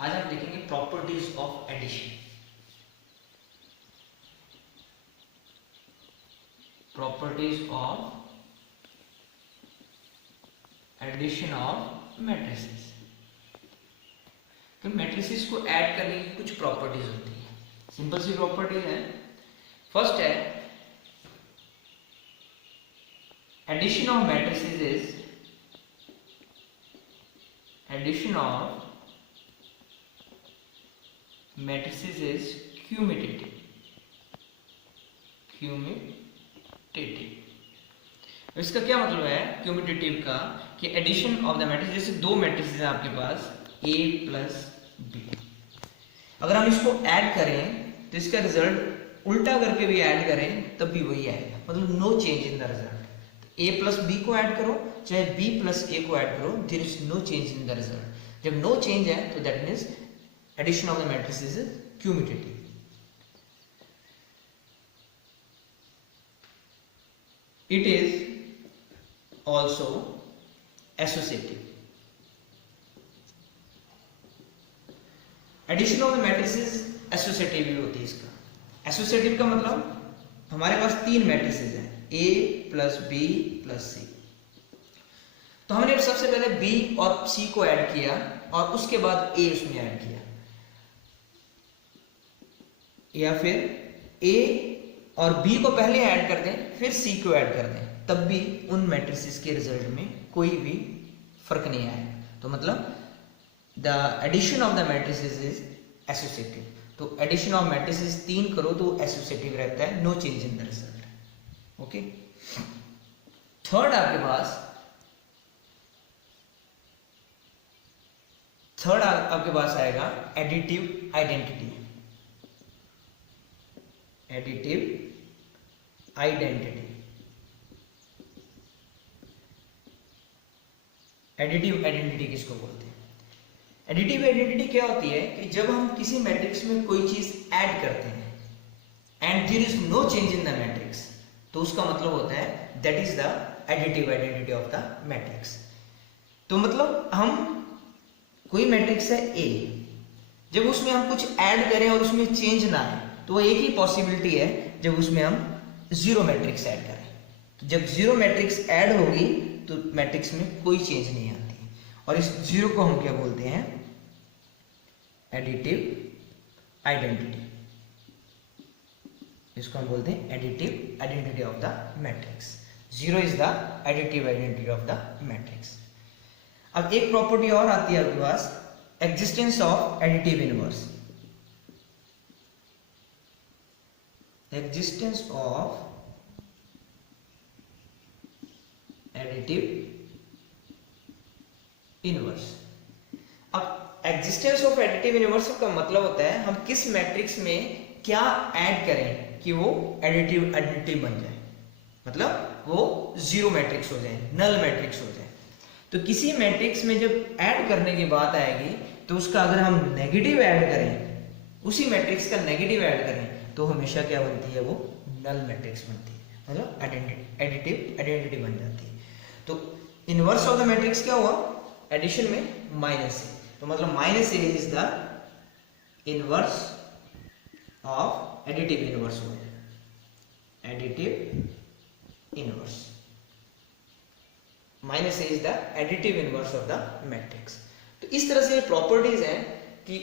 आज हम देखेंगे properties of addition. Properties of addition of matrices. तो मैट्रिसेस को ऐड करने की कुछ प्रॉपर्टीज होती है, सिंपल सी प्रॉपर्टीज है। फर्स्ट है addition of matrices is addition of matrices is commutative. इसका क्या मतलब है क्यूमिटेटिव का कि एडिशन ऑफ द मैट्रिक्स, जैसे दो मैट्रिसेस हैं आपके पास A प्लस बी, अगर हम इसको ऐड करें तो इसका रिजल्ट उल्टा करके भी ऐड करें तब भी वही आएगा, मतलब no change in the result. A plus B को ऐड करो चाहे B प्लस A को ऐड करो, there is no change in the result. जब नो चेंज है तो that means addition of the matrices is commutative. It is also associative. Addition of the matrices associative भी होती है। इसका एसोसिएटिव का मतलब हमारे पास तीन मैट्रिसेस हैं A प्लस बी प्लस सी, तो हमने सबसे पहले B और C को ऐड किया और उसके बाद A उसमें ऐड किया, या फिर A और B को पहले ऐड कर दें फिर C को ऐड कर दें, तब भी उन मैट्रिसेस के रिजल्ट में कोई भी फर्क नहीं आएगा। तो मतलब the addition of the matrices is associative. तो एडिशन ऑफ मैट्रिसेस तीन करो तो एसोसिएटिव रहता है, no change in the result. Okay, third आपके पास आएगा एडिटिव आइडेंटिटी। एडिटिव आइडेंटिटी किसको बोलते हैं? एडिटिव आइडेंटिटी क्या होती है कि जब हम किसी मैट्रिक्स में कोई चीज ऐड करते हैं and there is no change in the matrix, तो उसका मतलब होता है that is the additive identity of the matrix. तो मतलब हम कोई मैट्रिक्स है A, जब उसमें हम कुछ ऐड करें और उसमें चेंज ना आए तो वो एक ही पॉसिबिलिटी है जब उसमें हम जीरो मैट्रिक्स ऐड करें। तो जब जीरो मैट्रिक्स ऐड होगी तो मैट्रिक्स में कोई चेंज नहीं आती, और इस जीरो को हम क्या बोलते हैं? Additive identity. इसको हम बोलते हैं additive identity of the matrix. Zero is the additive identity of the matrix. अब एक प्रॉपर्टी और आती है आपके पास, existence of additive inverse. Existence of additive inverse. अब एग्जिस्टेंस ऑफ एडिटिव इनवर्स का मतलब होता है हम किस मैट्रिक्स में क्या ऐड करें कि वो एडिटिव आइडेंटिटी बन जाए, मतलब वो जीरो मैट्रिक्स हो जाए, नल मैट्रिक्स हो जाए। तो किसी मैट्रिक्स में जब ऐड करने की बात आएगी तो उसका अगर हम नेगेटिव ऐड करें, उसी मैट्रिक्स का नेगेटिव ऐड करें तो हमेशा क्या बनती है? वो नल मैट्रिक्स बनती है, मतलब एडिटिव आइडेंटिटी बन जाती है। तो इनवर्स ऑफ द मैट्रिक्स क्या हुआ? एडिशन में माइनस ए, तो मतलब minus A is the inverse of additive inverse हो गया। Additive inverse minus A is the additive inverse of the matrix. तो इस तरह से प्रॉपर्टीज हैं कि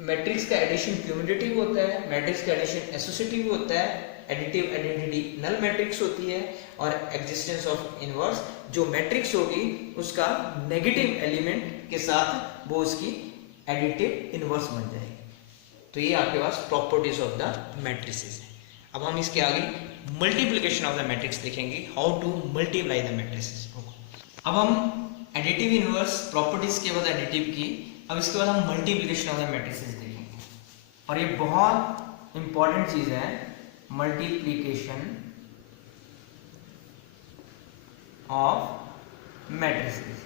मैट्रिक्स का एडिशन क्यूमुलेटिव होता है, मैट्रिक्स का एडिशन एसोसिएटिव होता है, एडिटिव आइडेंटिटी नल मैट्रिक्स होती है, और एग्जिस्टेंस ऑफ इनवर्स जो मैट्रिक्स होगी उसका नेगेटिव एलिमेंट के साथ वो उसकी एडिटिव इनवर्स बन जाएगी। तो ये आपके पास प्रॉपर्टीज ऑफ द मैट्रिसेस है। अब हम इसके आगे मल्टीप्लिकेशन ऑफ द मैट्रिक्स देखेंगे, how to multiply the matrices. अब हम एडिटिव इनवर्स प्रॉपर्टीज के बाद एडिटिव की, अब इसके बाद हम मल्टीप्लिकेशन ऑफ द मैट्रिसेस देखेंगे, और ये बहुत इंपॉर्टेंट चीज है, मल्टीप्लिकेशन ऑफ मैट्रिसेस।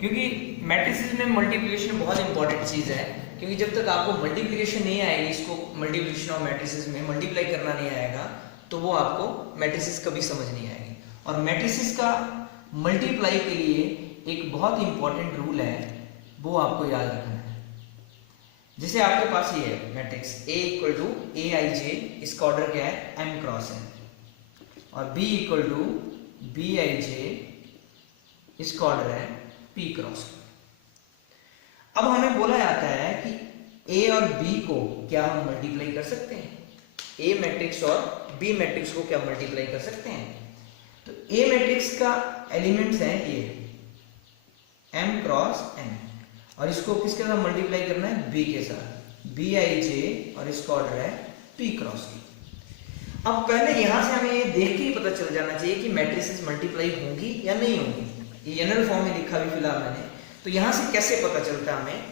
क्योंकि मैट्रिसेस में मल्टीप्लिकेशन बहुत इंपॉर्टेंट चीज है, क्योंकि जब तक आपको मल्टीप्लिकेशन नहीं आएगी, इसको मल्टीप्लिकेशन ऑफ मैट्रिसेस में मल्टीप्लाई करना नहीं आएगा, तो वो आपको मैट्रिसेस कभी समझ नहीं आएगी। और मैट्रिसेस का मल्टीप्लाई के लिए एक बहुत इंपॉर्टेंट रूल है वो आपको याद रखना है। जैसे आपके पास ये है matrix A equal to A I J, इसका ऑर्डर क्या है m क्रॉस n, और B equal to B I J, इसका ऑर्डर है p क्रॉस n। अब हमें बोला जाता है कि A और B को क्या हम मल्टीप्लाई कर सकते हैं, A मैट्रिक्स और B मैट्रिक्स को क्या मल्टीप्लाई कर सकते हैं। तो A मैट्रिक्स का एलिमेंट्स है ये m क्रॉस n, और इसको किसके साथ मल्टीप्लाई करना है, B के साथ, बी आई जे, और इसका ऑर्डर है p क्रॉस n। अब पहले यहां से हमें ये देख के ही पता चल जाना चाहिए कि मैट्रिसेस मल्टीप्लाई होंगी या नहीं होंगी। ये जनरल फॉर्म में लिखा भी फिलहाल मैंने, तो यहां से कैसे पता चलता है हमें,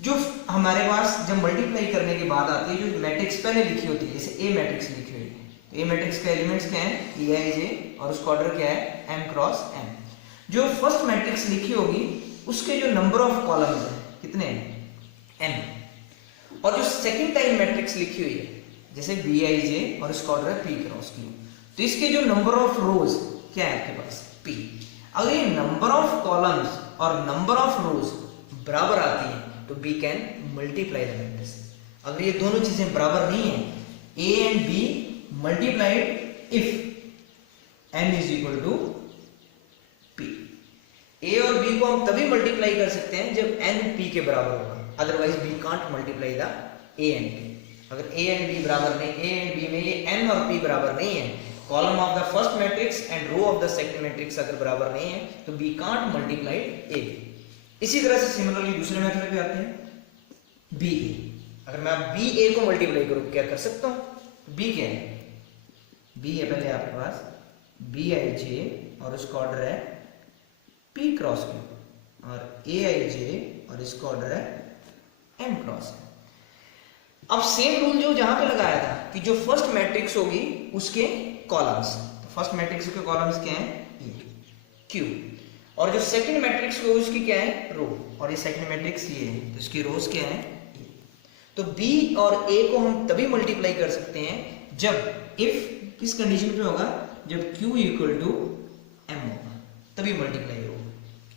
जो हमारे पास जब मल्टीप्लाई करने के बाद आती है जो मैट्रिक्स पहले लिखी होती है, जैसे ए मैट्रिक्स लिखी हुई है, तो ए मैट्रिक्स का एलिमेंट्स क्या है ए आई जे, और उसका ऑर्डर क्या है m क्रॉस n। जो फर्स्ट मैट्रिक्स लिखी होगी उसके जो नंबर ऑफ कॉलम्स हैं कितने हैं n, और जो सेकंड टाइम मैट्रिक्स लिखी हुई है जैसे बी आई जे, और इसका ऑर्डर है p क्रॉस q, तो इसके जो नंबर ऑफ रोज क्या है आपके पास p। अगर ये नंबर ऑफ कॉलम्स और नंबर ऑफ रोज बराबर आती है तो we can multiply the matrices। अगर ये दोनों चीजें बराबर नहीं है, A and B multiplied if n is equal to p। A और B को हम तभी मल्टीप्लाई कर सकते हैं जब n p के बराबर होगा, otherwise we can't multiply the A and p। अगर A and B बराबर नहीं, A and B में ये n और p बराबर नहीं है, column of the first matrix and row of the second matrix अगर बराबर नहीं है तो we can't multiply A। इसी तरह से सिमिलरली दूसरे मेथड पे आते हैं बी ए। अगर मैं बी ए को मल्टीप्लाई करूं क्या कर सकता हूं, बी क्या है, बी है पहले आपके पास बी आई जे, और उसका ऑर्डर है पी क्रॉस क्यू, और ए आई जे, और इसका ऑर्डर है एम क्रॉस। अब सेम रूल जो जहां पे लगाया था कि जो फर्स्ट मैट्रिक्स होगी उसके कॉलम्स, तो फर्स्ट मैट्रिक्स के कॉलम्स क्या है ये क्यू, और जो सेकंड मैट्रिक्स हो उसकी क्या है रो, और ये सेकंड मैट्रिक्स ये है तो इसकी रोज क्या है ये। तो B और A को हम तभी मल्टीप्लाई कर सकते हैं जब इफ किस कंडीशन पे होगा, जब Q इक्वल टू M होगा तभी मल्टीप्लाई होगा।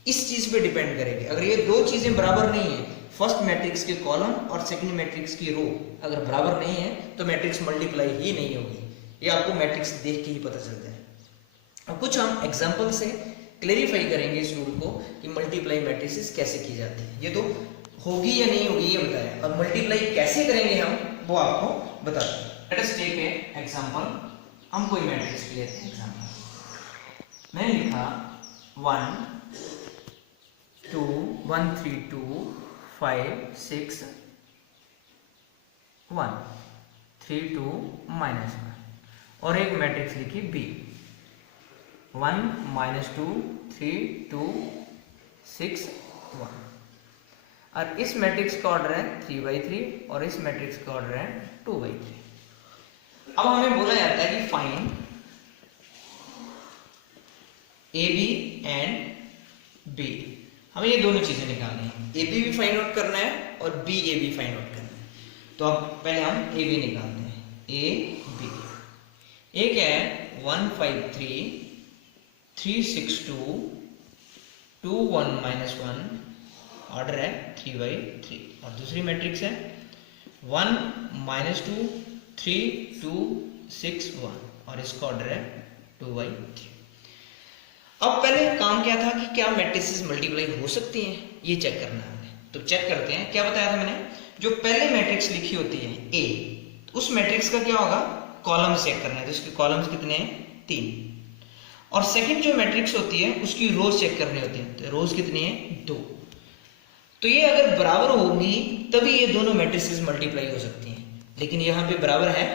इस चीज पे डिपेंड करेगी। अगर ये दो चीजें बराबर नहीं है, फर्स्ट मैट्रिक्स के कॉलम और सेकंड मैट्रिक्स की रो अगर बराबर नहीं है तो मैट्रिक्स मल्टीप्लाई ही नहीं होगी। ये आपको मैट्रिक्स देख के ही पता चलता है। अब कुछ हम एग्जाम्पल से क्लेरिफाई करेंगे इस रूल को कि मल्टीप्लाई मैट्रिसेस कैसे की जाती है। ये तो होगी या नहीं होगी ये बताया, और मल्टीप्लाई कैसे करेंगे हम वो आपको बताते हैं। Let us take a example. हम कोई मैट्रिक्स लेते हैं एग्जांपल। मैंने लिखा 1 2 1 3 2 5 6 1 3 2 -1, और एक मैट्रिक्स लिखी B 1 -2 3 2 6 1, और इस मैट्रिक्स का ऑर्डर है 3/3 और इस मैट्रिक्स का ऑर्डर है 2/3। अब हमें बोला जाता है कि फाइंड AB एंड B। हमें ये दोनों चीजें निकालनी है, AB भी फाइंड आउट करना है और BA भी फाइंड आउट करना है। तो अब पहले हम AB निकालते हैं, AB एक है 1 5 3 3 6 2 2 1 -1, ऑर्डर है 3/3, और दूसरी मैट्रिक्स है 1 -2 3 2 6 1, और इसका ऑर्डर है 2/3। अब पहले काम क्या था कि क्या मैट्रिसेस मल्टीप्लाई हो सकती हैं, ये चेक करना है हमें। तो चेक करते हैं। क्या बताया था मैंने, जो पहले मैट्रिक्स लिखी होती है A, तो उस मैट्रिक्स का क्या होगा, कॉलम्स चेक करना है। तो इसके कॉलम्स कितने हैं 3, और सेकंड जो मैट्रिक्स होती है उसकी रोज चेक करनी होती है। तो रोज कितनी है 2। तो ये अगर बराबर होंगी तभी ये दोनों मैट्रिसेस मल्टीप्लाई हो सकती हैं, लेकिन यहाँ पे बराबर है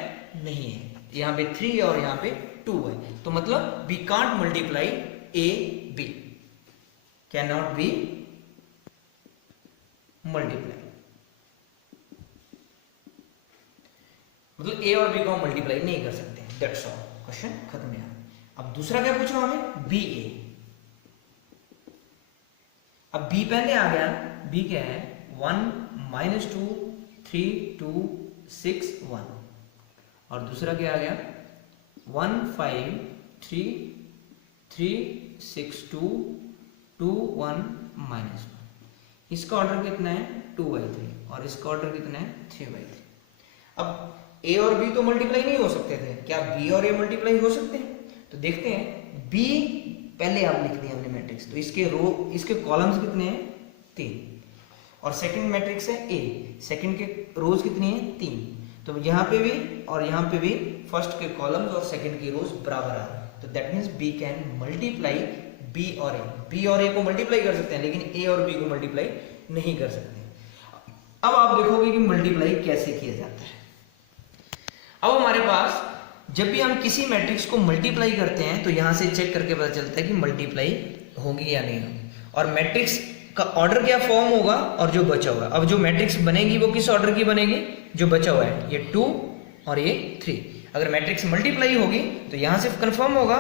नहीं है, यहाँ पे 3 और यहाँ पे 2 है। तो मतलब we can't multiply A B, can not be multiply, मतलब A और B को हम मल्टीप्लाई नहीं कर सकते। दैट्स ऑल, क्वेश्चन खत्म है। अब दूसरा क्या पूछा हमें, BA। अब B पहले आ गया, B क्या है 1 -2 3 2 6 1, और दूसरा क्या आ गया 1 5 3 3 6 2 2 1 -1। इसका ऑर्डर कितना है 2/3 और इसका ऑर्डर कितना है 3/3। अब ए और बी तो मल्टीप्लाई नहीं हो सकते थे, क्या बी और ए मल्टीप्लाई हो सकते हैं? तो देखते हैं। बी पहले आप लिख दिया हमने मैट्रिक्स, तो इसके कॉलम्स कितने हैं 3 और सेकंड मैट्रिक्स है ए, सेकंड के रोज कितनी है 3। तो यहाँ पे भी और यहाँ पे भी फर्स्ट के कॉलम्स और सेकंड की रोज बराबर आ रहे हैं, तो that means B can multiply B और ए। बी और ए को मल्टीप्लाई कर सकते हैं लेकिन ए और बी को मल्टीप्लाई नहीं कर सकते। अब आप देखोगे कि मल्टीप्लाई कैसे किया जाता है। अब हमारे पास जब भी हम किसी मैट्रिक्स को मल्टीप्लाई करते हैं तो यहां से चेक करके पता चलता है कि मल्टीप्लाई होगी या नहीं होगी, और मैट्रिक्स का ऑर्डर क्या फॉर्म होगा और जो बचा हुआ है। अब जो मैट्रिक्स बनेगी वो किस ऑर्डर की बनेगी? जो बचा हुआ है, ये 2 और ये 3। अगर मैट्रिक्स मल्टीप्लाई होगी तो यहां से कंफर्म होगा,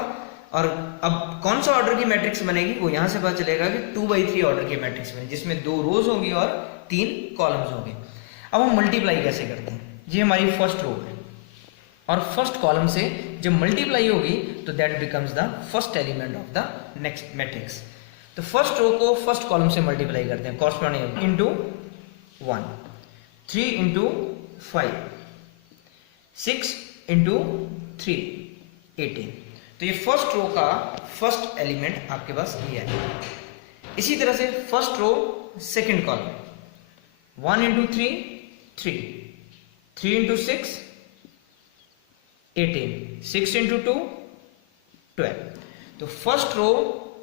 और अब कौन सा ऑर्डर की मैट्रिक्स बनेगी वो यहां से पता चलेगा कि 2/3 ऑर्डर की मैट्रिक्स बनेगी, जिसमें 2 रोज होंगी और 3 कॉलम्स होंगे। अब हम मल्टीप्लाई कैसे करते हैं? ये हमारी फर्स्ट रो है और फर्स्ट कॉलम से जब मल्टीप्लाई होगी तो that becomes the first element of the next matrix. तो फर्स्ट रो को फर्स्ट कॉलम से मल्टीप्लाई करते हैं, कॉरस्पॉन्डिंग इंटू 1, 3 इंटू 5, 6 इंटू 3, 18। तो ये फर्स्ट रो का फर्स्ट एलिमेंट आपके पास ये है। इसी तरह से first row second column 1 into 3, 3, 3 into 6, 18, 6 into 2, 12। तो फर्स्ट रो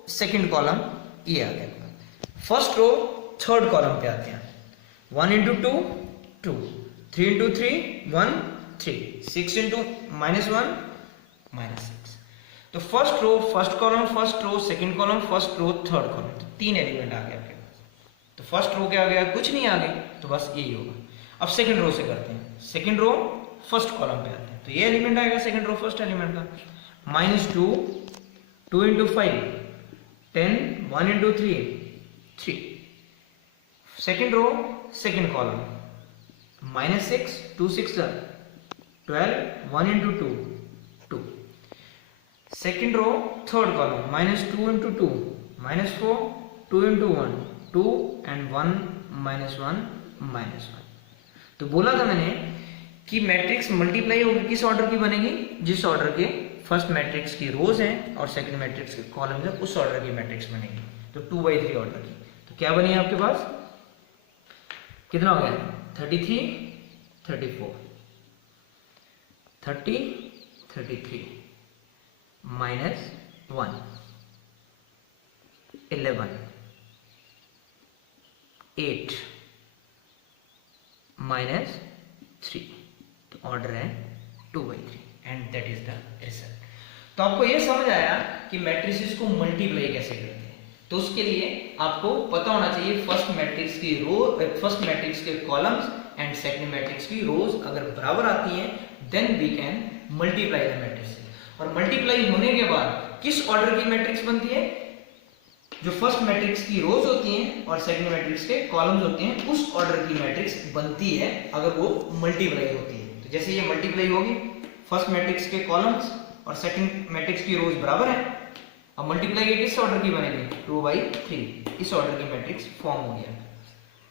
सेकंड कॉलम ये आ गया। फर्स्ट रो थर्ड कॉलम पे आते हैं, 1 इंटू 2, 2, 3 इंटू 3, 1, 3, 6 इंटू -1, -6। तो first row first column, first row second column, first row third column, तो 3 एलिमेंट आ गए आपके पास। तो फर्स्ट रो क्या आ गया? कुछ नहीं आ गया, तो बस यही होगा। अब सेकंड रो से करते हैं। सेकंड रो फर्स्ट कॉलम पे आते हैं, तो ये एलिमेंट आएगा सेकंड रो फर्स्ट एलिमेंट का, -2, 2 into 5, 10, 1 into 3, 3। Second row second column -6, 2 6 12, 1 into 2, 2। Second row third column -2 into 2, -4, 2 into 1, 2 and 1, -1, -1। तो बोला था मैंने कि मैट्रिक्स मल्टीप्लाई होगी किस ऑर्डर की बनेगी? जिस ऑर्डर के फर्स्ट मैट्रिक्स की रोज हैं और सेकंड मैट्रिक्स के कॉलम्स हैं उस ऑर्डर की मैट्रिक्स बनेगी। तो 2/3 ऑर्डर की। तो क्या बनी आपके पास? कितना हो गया? 33, 34, 30, 33, -1, 11, 8, -3। तो ऑर्डर है 2/3 and that is the result. तो आपको यह समझ आया कि मैट्रिसेस को मल्टीप्लाई कैसे करते हैं। तो उसके लिए आपको पता होना चाहिए फर्स्ट मैट्रिक्स की रो, फर्स्ट मैट्रिक्स के कॉलम्स एंड सेकंड मैट्रिक्स की रोज अगर बराबर आती हैं then we can multiply the matrix. और मल्टीप्लाई होने के बाद किस ऑर्डर की मैट्रिक्स बनती है? जो फर्स्ट मैट्रिक्स की रोज होती हैं और सेकंड मैट्रिक्स के कॉलम्स होते हैं उस ऑर्डर की मैट्रिक्स बनती है अगर वो मल्टीप्लाई होती है। तो जैसे ये मल्टीप्लाई होगी, फर्स्ट मैट्रिक्स के कॉलम्स और सेकंड मैट्रिक्स की रोज बराबर है, अब मल्टीप्लाई किस ऑर्डर की बनेगी? 2/3। इस ऑर्डर की मैट्रिक्स फॉर्म हो गया।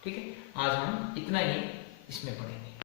ठीक है, आज हम इतना ही इसमें पढ़ेंगे।